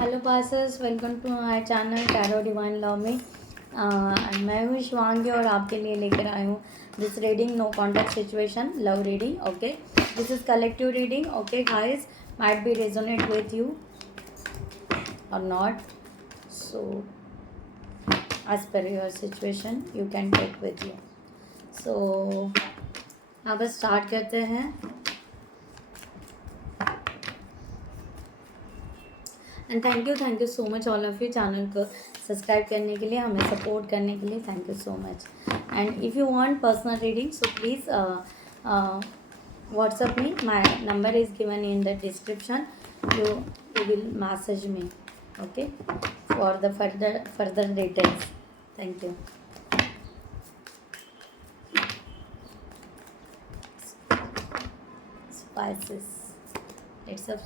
Hello passers, welcome to my channel tarot divine love में। मैं हूँ शिवांगी और आपके लिए लेकर आई हूँ this reading no contact situation love reading. Okay, this is collective reading. Okay guys, might be resonate with you और नॉट, so as per your situation you can take with you. So अब स्टार्ट करते हैं. And thank you so much all of you channel को subscribe करने के लिए, हमें सपोर्ट करने के लिए. Thank you so much. And if you want personal reading so please WhatsApp me. My number is given in the description. You will message me, okay, for the further details. Thank you. Spices. It's a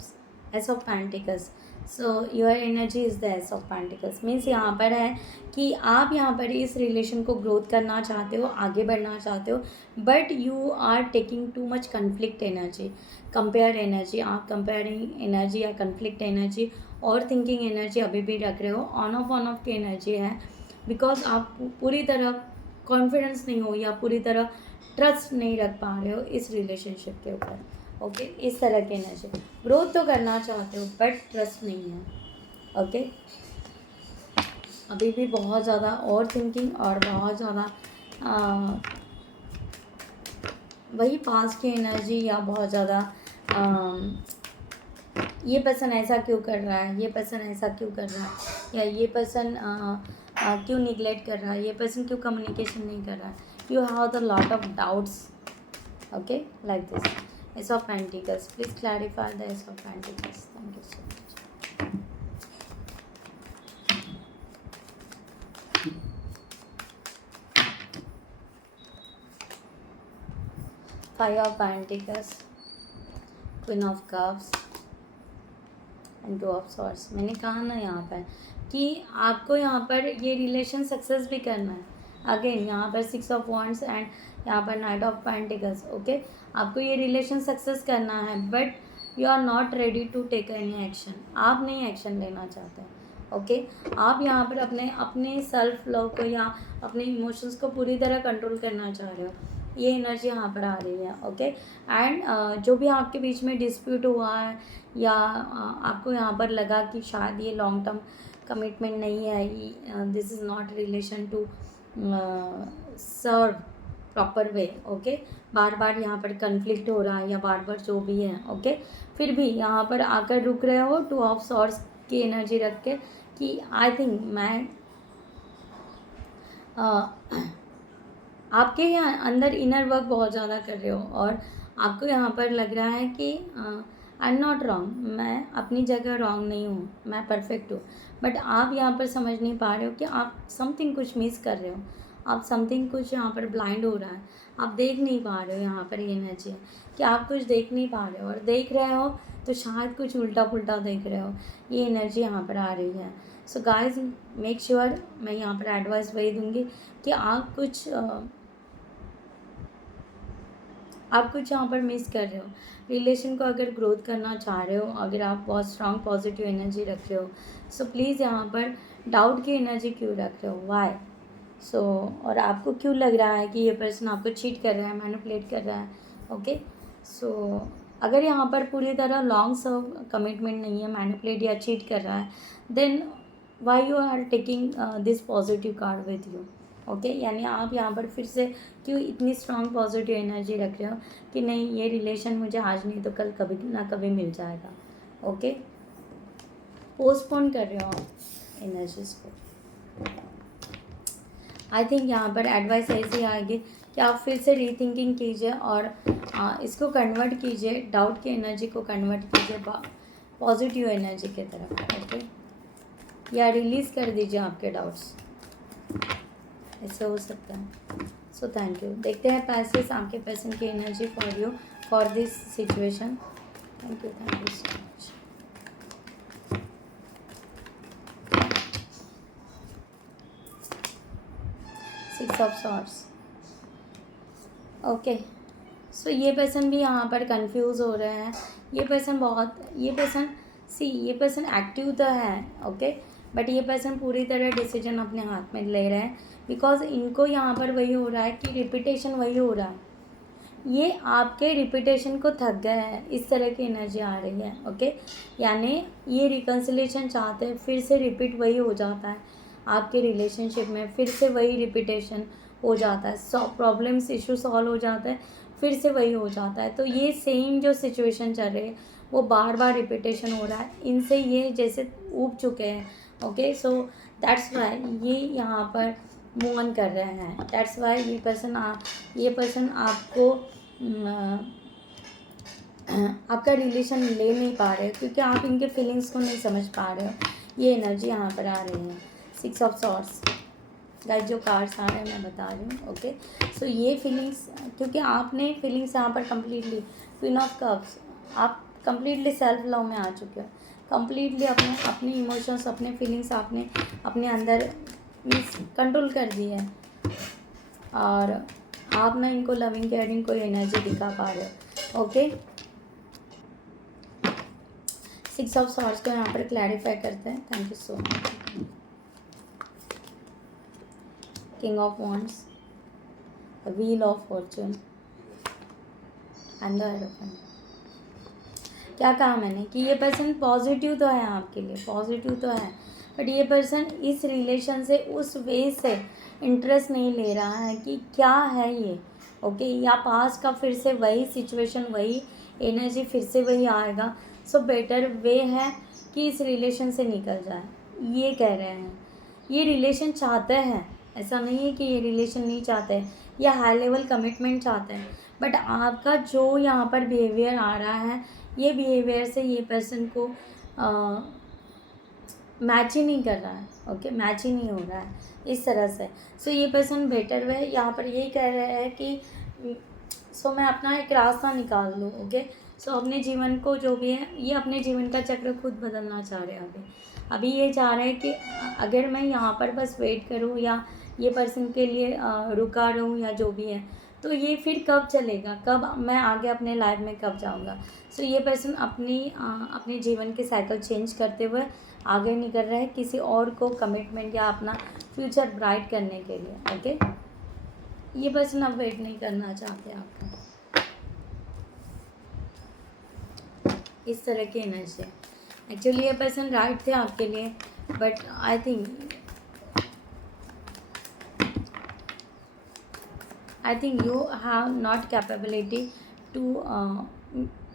Ace of Pentacles. So your energy is the Ace of Pentacles. Means यहाँ पर है कि आप यहाँ पर इस relation को growth करना चाहते हो, आगे बढ़ना चाहते हो, but you are taking too much conflict energy, compare energy. आप कंपेयरिंग एनर्जी या कन्फ्लिक्ट एनर्जी और थिंकिंग एनर्जी अभी भी रख रहे हो. ऑन ऑफ की एनर्जी है, बिकॉज आप पूरी तरह कॉन्फिडेंस नहीं हो या पूरी तरह ट्रस्ट नहीं रख पा रहे हो इस रिलेशनशिप के ऊपर. ओके, इस तरह के एनर्जी. ग्रोथ तो करना चाहते हो बट ट्रस्ट नहीं है. ओके, अभी भी बहुत ज़्यादा ओवर थिंकिंग और बहुत ज़्यादा वही पास्ट की एनर्जी, या बहुत ज़्यादा ये पर्सन ऐसा क्यों कर रहा है, ये पर्सन ऐसा क्यों कर रहा है, या ये पर्सन क्यों निगलेक्ट कर रहा है, ये पर्सन क्यों कम्युनिकेशन नहीं कर रहा है. You have the lot of doubts. Okay, like this. Ace of Pentacles. Please clarify the Ace of Pentacles. Thank you so much. Five of Pentacles, Queen of Cups and Two of Swords. मैंने कहा ना यहाँ पर कि आपको यहाँ पर ये रिलेशन सक्सेस भी करना है. अगेन यहाँ पर सिक्स ऑफ वॉन्ड्स एंड यहाँ पर नाइट ऑफ पेंटिकल्स. ओके, आपको ये रिलेशन सक्सेस करना है but you are not ready to take any action. आप नहीं एक्शन लेना चाहते. ओके, आप यहाँ पर अपने सेल्फ लव को या अपने इमोशंस को पूरी तरह कंट्रोल करना चाह रहे हो. ये एनर्जी यहाँ पर आ रही है. ओके, एंड जो भी आपके बीच में डिस्प्यूट हुआ है या आपको यहाँ पर लगा कि शायद ये लॉन्ग टर्म कमिटमेंट नहीं है, this is not relation to serve proper way. Okay, बार बार यहाँ पर कन्फ्लिक्ट हो रहा है या बार बार जो भी है. ओके, फिर भी यहाँ पर आकर रुक रहे हो टू ऑफ सॉर्ड्स की एनर्जी रख के कि आई थिंक मैं आपके यहाँ अंदर इनर वर्क बहुत ज़्यादा कर रहे हो और आपको यहाँ पर लग रहा है कि आई एम नॉट रॉन्ग, मैं अपनी जगह रॉन्ग नहीं हूँ, मैं परफेक्ट हूँ. बट आप यहाँ पर समझ नहीं पा रहे हो कि आप समथिंग कुछ मिस कर रहे हो. आप समथिंग कुछ यहाँ पर ब्लाइंड हो रहा है, आप देख नहीं पा रहे हो. यहाँ पर ये एनर्जी है कि आप कुछ देख नहीं पा रहे हो, और देख रहे हो तो शायद कुछ उल्टा पुल्टा देख रहे हो. ये एनर्जी यहाँ पर आ रही है. सो गाइज, मेक श्योर, मैं यहाँ पर एडवाइस वही दूँगी कि आप कुछ यहाँ पर मिस कर रहे हो. रिलेशन को अगर ग्रोथ करना चाह रहे हो, अगर आप बहुत स्ट्रांग पॉजिटिव एनर्जी रख रहे हो, सो प्लीज़ यहाँ पर डाउट की एनर्जी क्यों रख रहे हो, वाई. सो और आपको क्यों लग रहा है कि ये पर्सन आपको चीट कर रहा है, मैनिपुलेट कर रहा है. ओके, सो अगर यहाँ पर पूरी तरह लॉन्ग सर्व कमिटमेंट नहीं है, मैनिपुलेट या चीट कर रहा है, then why you are taking this positive card with you. Okay, यानी आप यहाँ पर फिर से क्यों इतनी स्ट्रांग पॉजिटिव एनर्जी रख रहे हो कि नहीं, ये रिलेशन मुझे आज नहीं तो कल कभी ना कभी मिल जाएगा. ओके, पोस्टपोन कर रहे हो आप एनर्जीज को. आई थिंक यहाँ पर एडवाइस ऐसी आएगी कि आप फिर से रीथिंकिंग कीजिए और इसको कन्वर्ट कीजिए, डाउट की एनर्जी को कन्वर्ट कीजिए पॉजिटिव एनर्जी की तरफ. ओके, या रिलीज़ कर दीजिए आपके डाउट्स, ऐसे हो सकता है. So thank you. देखते हैं पैसेज आपके पर्सन की energy for you for this situation. Thank you so much. Six of swords. Okay, so ये पर्सन भी यहाँ पर कंफ्यूज हो रहे हैं. ये पर्सन सी ये पर्सन एक्टिव तो है, ओके, बट ये पर्सन पूरी तरह डिसीजन अपने हाथ में ले रहे हैं, बिकॉज इनको यहाँ पर वही हो रहा है कि रिपीटेशन वही हो रहा है, ये आपके रिपीटेशन को थक गए हैं, इस तरह की एनर्जी आ रही है, ओके। यानी ये रिकन्सिलेशन चाहते हैं, फिर से रिपीट वही हो जाता है आपके रिलेशनशिप में, फिर से वही रिपीटेशन हो जाता है, प्रॉब्लम्स इशू सॉल्व हो जाता है, फिर से वही हो जाता है। तो ये सेम जो सिचुएशन चल रही है वो बार बार रिपीटेशन हो रहा है, इनसे ये जैसे ऊब चुके हैं, ओके। सो दैट्स वाई ये यहाँ पर मूव ऑन कर रहे हैं, दैट्स वाई ये पर्सन आपको आपका रिलेशन ले नहीं पा रहे, क्योंकि आप इनके फीलिंग्स को नहीं समझ पा रहे हो। ये एनर्जी यहाँ पर आ रही है, 6 ऑफ सॉर्ड्स। गाइस जो कार्ड्स आ रहे हैं मैं बता रही हूँ, ओके। सो ये फीलिंग्स, क्योंकि आपने फीलिंग्स यहाँ पर कम्प्लीटली, क्वीन ऑफ कप्स, आप कम्प्लीटली सेल्फ लव में आ चुके हो, कम्प्लीटली अपने इमोशंस, अपने फीलिंग्स आपने अपने अंदर कंट्रोल कर दी है, और आप ना इनको लविंग केयरिंग कोई एनर्जी दिखा पा रहे हो, ओके। 6 ऑफ सॉर्ड्स को यहाँ पर क्लैरिफाई करते हैं। Thank you so much. King of wands, wheel of Fortune and the hierophant. क्या कहा मैंने कि ये पर्सन पॉजिटिव तो है आपके लिए, पॉजिटिव तो है, बट ये पर्सन इस रिलेशन से उस वे से इंटरेस्ट नहीं ले रहा है कि क्या है ये, ओके। या पास का फिर से वही सिचुएशन, वही एनर्जी फिर से वही आएगा। सो बेटर वे है कि इस रिलेशन से निकल जाए, ये कह रहे हैं। ये रिलेशन चाहते हैं, ऐसा नहीं है कि ये रिलेशन नहीं चाहते, या हाई लेवल कमिटमेंट चाहते हैं, बट आपका जो यहाँ पर बिहेवियर आ रहा है, ये बिहेवियर से ये पर्सन को मैच ही नहीं कर रहा है, ओके, मैच ही नहीं हो रहा है इस तरह से। सो ये पर्सन बेटर वे यहाँ पर यही कह रहे हैं कि मैं अपना एक रास्ता निकाल लूँ, ओके। सो अपने जीवन को जो भी है, ये अपने जीवन का चक्र खुद बदलना चाह रहे हैं अभी ये चाह रहे हैं कि अगर मैं यहाँ पर बस वेट करूँ, या ये पर्सन के लिए रुका रहूँ, या जो भी है, तो ये फिर कब चलेगा, कब मैं आगे अपने लाइफ में कब जाऊँगा। सो ये पर्सन अपने जीवन के साइकिल चेंज करते हुए आगे निकल रहे हैं किसी और को कमिटमेंट या अपना फ्यूचर ब्राइट करने के लिए, ओके। ये पर्सन अब वेट नहीं करना चाहते आपका, इस तरह की एनर्जी है। एक्चुअली ये पर्सन राइट थे आपके लिए, but I think you have not capability to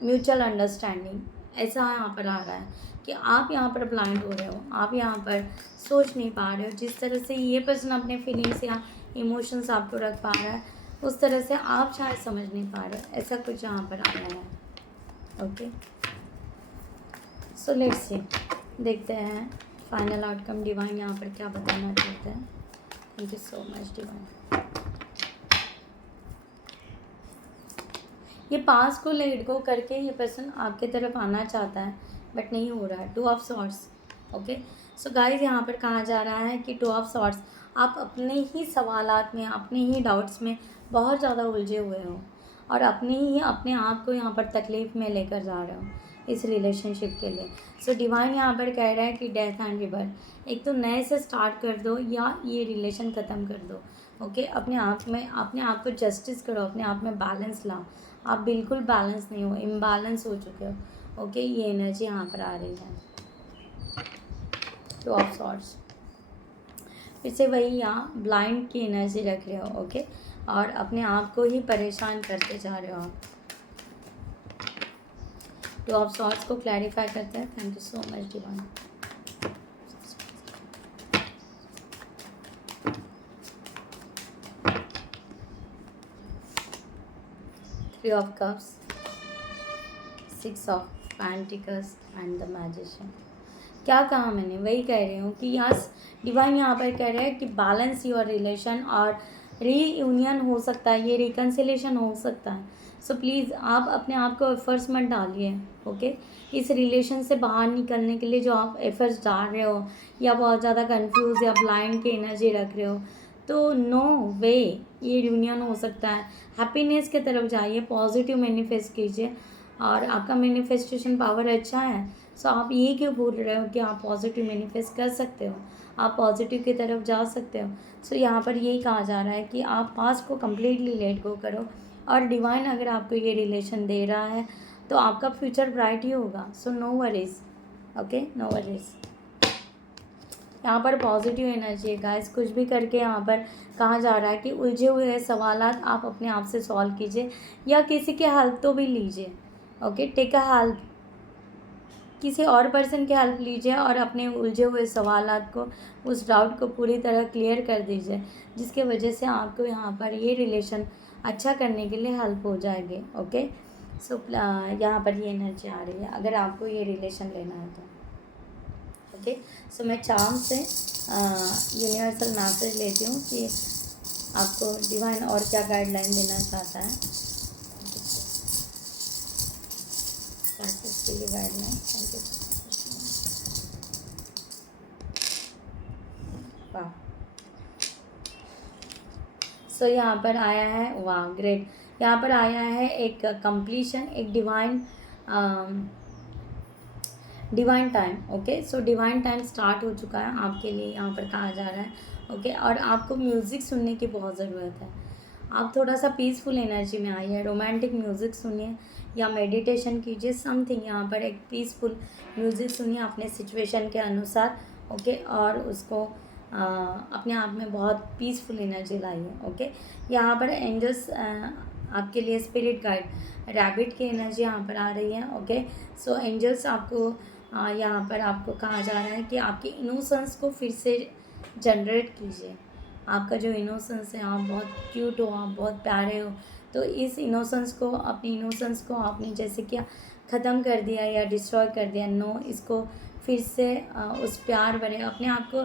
mutual understanding, ऐसा यहाँ पर आ रहा है कि आप यहाँ पर ब्लाइंड हो रहे हो, आप यहाँ पर सोच नहीं पा रहे हो। जिस तरह से ये पर्सन अपने फीलिंग्स या इमोशंस आपको रख पा रहा है, उस तरह से आप शायद समझ नहीं पा रहे हो, ऐसा कुछ यहाँ पर आ रहा है, ओके। सो लेट्स सी, देखते हैं फाइनल आउटकम डिवाइन यहाँ पर क्या बताना चाहते हैं। Thank you so much divine. ये पास को लेट गो करके ये पर्सन आपके तरफ आना चाहता है, बट नहीं हो रहा है। 2 of swords, okay. So guys यहाँ पर कहा जा रहा है कि 2 ऑफ सॉर्ड्स, आप अपने ही सवालात में, अपने ही डाउट्स में बहुत ज़्यादा उलझे हुए हो, और अपने आप को यहाँ पर तकलीफ़ में लेकर जा रहे हो इस रिलेशनशिप के लिए। सो डिवाइन यहाँ पर कह रहा है कि डेथ एंड रिबर्थ, एक तो नए से स्टार्ट कर दो या ये रिलेशन ख़त्म कर दो, ओके। अपने आप को जस्टिस करो, अपने आप में बैलेंस लाओ। आप बिल्कुल बैलेंस नहीं हो, इम्बैलेंस हो चुके हो, ओके। ये एनर्जी यहाँ पर आ रही है। 2 ऑफ सॉर्ड्स, फिर से वही यहाँ ब्लाइंड की एनर्जी रख रहे हो, ओके, और अपने आप को ही परेशान करते जा रहे हो आप। 2 ऑफ सॉर्ड्स को क्लैरिफाई करते हैं। Thank you so much divine. Three of Cups, 6 of Pentacles and the Magician। क्या कहा मैंने, वही कह रही हूँ कि यस, डिवाइन यहाँ पर कह रहे हैं कि बैलेंस योर रिलेशन, और रीयूनियन हो सकता है, ये रिकन्सिलेशन हो सकता है। सो प्लीज़ आप अपने आप को एफर्ट्स मत डालिए, ओके। इस रिलेशन से बाहर निकलने के लिए जो आप एफर्ट्स डाल रहे हो, या बहुत ज़्यादा कंफ्यूज या ब्लाइंड की एनर्जी रख रहे हो, तो नो वे, ये यूनियन हो सकता है। हैप्पीनेस की तरफ जाइए, पॉजिटिव मैनिफेस्ट कीजिए, और आपका मैनिफेस्टेशन पावर अच्छा है। सो आप ये क्यों भूल रहे हो कि आप पॉजिटिव मैनिफेस्ट कर सकते हो, आप पॉजिटिव की तरफ जा सकते हो। सो यहाँ पर यही कहा जा रहा है कि आप पास्ट को कम्प्लीटली लेट गो करो, और डिवाइन अगर आपको ये रिलेशन दे रहा है तो आपका फ्यूचर ब्राइट ही होगा। So no worries, okay, no worries. यहाँ पर पॉजिटिव एनर्जी है गाइस, कुछ भी करके यहाँ पर कहा जा रहा है कि उलझे हुए सवालात आप अपने आप से सॉल्व कीजिए, या किसी की हेल्प तो भी लीजिए। ओके, टेक अ हेल्प, किसी और पर्सन की हेल्प लीजिए और अपने उलझे हुए सवालात को, उस डाउट को पूरी तरह क्लियर कर दीजिए, जिसके वजह से आपको यहाँ पर ये रिलेशन अच्छा करने के लिए हेल्प हो जाएगी। ओके, सो यहाँ पर ये एनर्जी आ रही है अगर आपको ये रिलेशन लेना है तो। ओके, सो मैं चार्म से यूनिवर्सल मैसेज लेती हूँ कि आपको डिवाइन और क्या गाइडलाइन देना चाहता है। के लिए गाइडलाइन, थैंक यू। वाह, सो यहाँ पर आया है, वाह ग्रेट, यहाँ पर आया है एक कंप्लीशन, एक divine time. Okay, so divine time start हो चुका है आपके लिए, यहाँ पर कहा जा रहा है। ओके, और आपको म्यूज़िक सुनने की बहुत ज़रूरत है, आप थोड़ा सा पीसफुल एनर्जी में आइए, रोमांटिक म्यूज़िक सुनिए या मेडिटेशन कीजिए, समथिंग यहाँ पर एक पीसफुल म्यूज़िक सुनिए अपने सिचुएशन के अनुसार। ओके, और उसको अपने आप में बहुत पीसफुल एनर्जी लाइए। ओके, यहाँ पर एंजल्स आपके लिए स्पिरिट गाइड रैबिट की एनर्जी यहाँ पर आ रही है। ओके, सो एंजल्स आपको यहाँ पर आपको कहा जा रहा है कि आपके इनोसेंस को फिर से जनरेट कीजिए। आपका जो इनोसेंस है, आप बहुत क्यूट हो, आप बहुत प्यारे हो, तो इस इनोसेंस को, अपनी इनोसेंस को आपने जैसे कि ख़त्म कर दिया या डिस्ट्रॉय कर दिया, नो, इसको फिर से उस प्यार भरे अपने आप को,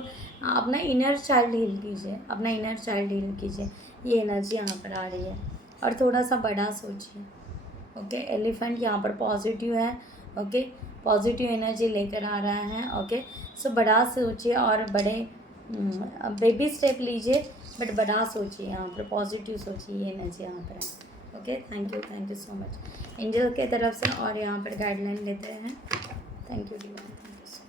अपना इनर चाइल्ड हील कीजिए, अपना इनर चाइल्ड हील कीजिए। ये एनर्जी यहाँ पर आ रही है, और थोड़ा सा बड़ा सोचिए। ओके, एलिफेंट यहाँ पर पॉजिटिव है। ओके, पॉजिटिव एनर्जी लेकर आ रहा है। ओके, सो बड़ा सोचिए और बड़े बेबी स्टेप लीजिए, बट बड़ा सोचिए, यहाँ पर पॉजिटिव सोचिए, ये एनर्जी यहाँ पर है। Okay, thank you so much angel के तरफ से, और यहाँ पर गाइडलाइन लेते हैं। Thank you divine, thank you so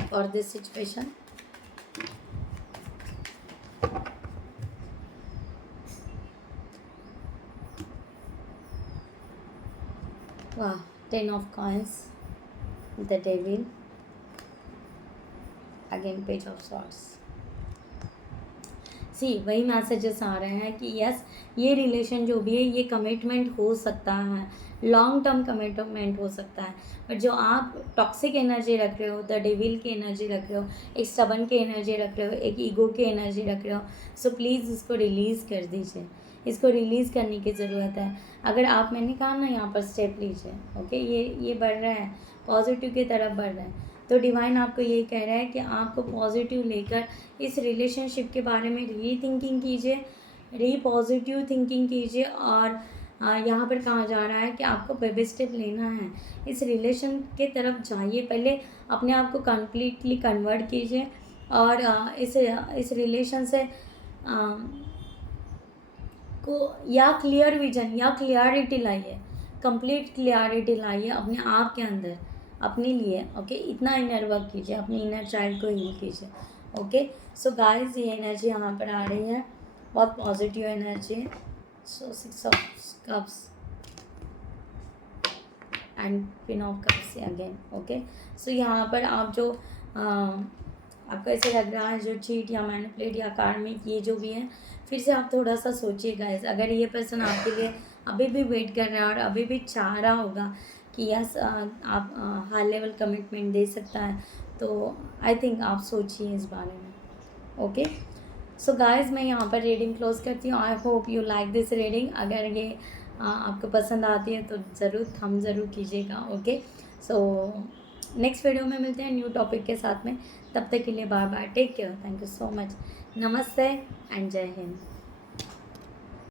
much for this situation. वाह, 10 of coins, the devil, again page of swords. वही मैसेजेस आ रहे हैं कि यस, ये रिलेशन जो भी है ये कमिटमेंट हो सकता है, लॉन्ग टर्म कमिटमेंट हो सकता है, बट जो आप टॉक्सिक एनर्जी रख रहे हो, द डेविल की एनर्जी रख रहे हो, एक स्टबन की एनर्जी रख रहे हो, एक ईगो की एनर्जी रख रहे हो, सो प्लीज़ इसको रिलीज़ कर दीजिए, इसको रिलीज़ करने की ज़रूरत है। अगर आप, मैंने कहा ना, यहाँ पर स्टेप लीजिए। ओके, ये बढ़ रहा है, पॉजिटिव की तरफ बढ़ रहा है, तो डिवाइन आपको ये कह रहा है कि आपको पॉजिटिव लेकर इस रिलेशनशिप के बारे में री थिंकिंग कीजिए, पॉजिटिव थिंकिंग कीजिए, और यहाँ पर कहा जा रहा है कि आपको बेबी स्टेप लेना है, इस रिलेशन के तरफ जाइए, पहले अपने आप को कम्प्लीटली कन्वर्ट कीजिए, और इस रिलेशन से को या क्लियर विजन या क्लियरिटी लाइए, कंप्लीट क्लियरिटी लाइए अपने आप के अंदर, अपने लिए। ओके, इतना इनर वर्क कीजिए, अपनी इनर चाइल्ड को हील कीजिए। ओके, सो गाइस, ये एनर्जी यहाँ पर आ रही है, बहुत पॉजिटिव एनर्जी है। So 6 of cups and queen of cups again. Okay, so यहाँ पर आप जो आपको ऐसे लग रहा है, जो चीट या मैनिपुलेट या कार्मिक, ये जो भी है, फिर से आप थोड़ा सा सोचिए गाइस, अगर ये पर्सन आपके लिए अभी भी वेट कर रहा है और अभी भी चाह रहा होगा कि यस आप हाई लेवल कमिटमेंट दे सकता है, तो आई थिंक आप सोचिए इस बारे में। ओके, सो गाइस, मैं यहाँ पर रीडिंग क्लोज करती हूँ। I hope you like this reading. अगर ये आपको पसंद आती है तो ज़रूर थम ज़रूर कीजिएगा। ओके, सो नेक्स्ट वीडियो में मिलते हैं न्यू टॉपिक के साथ में, तब तक के लिए bye bye, take care, thank you so much, नमस्ते एंड जय हिंद।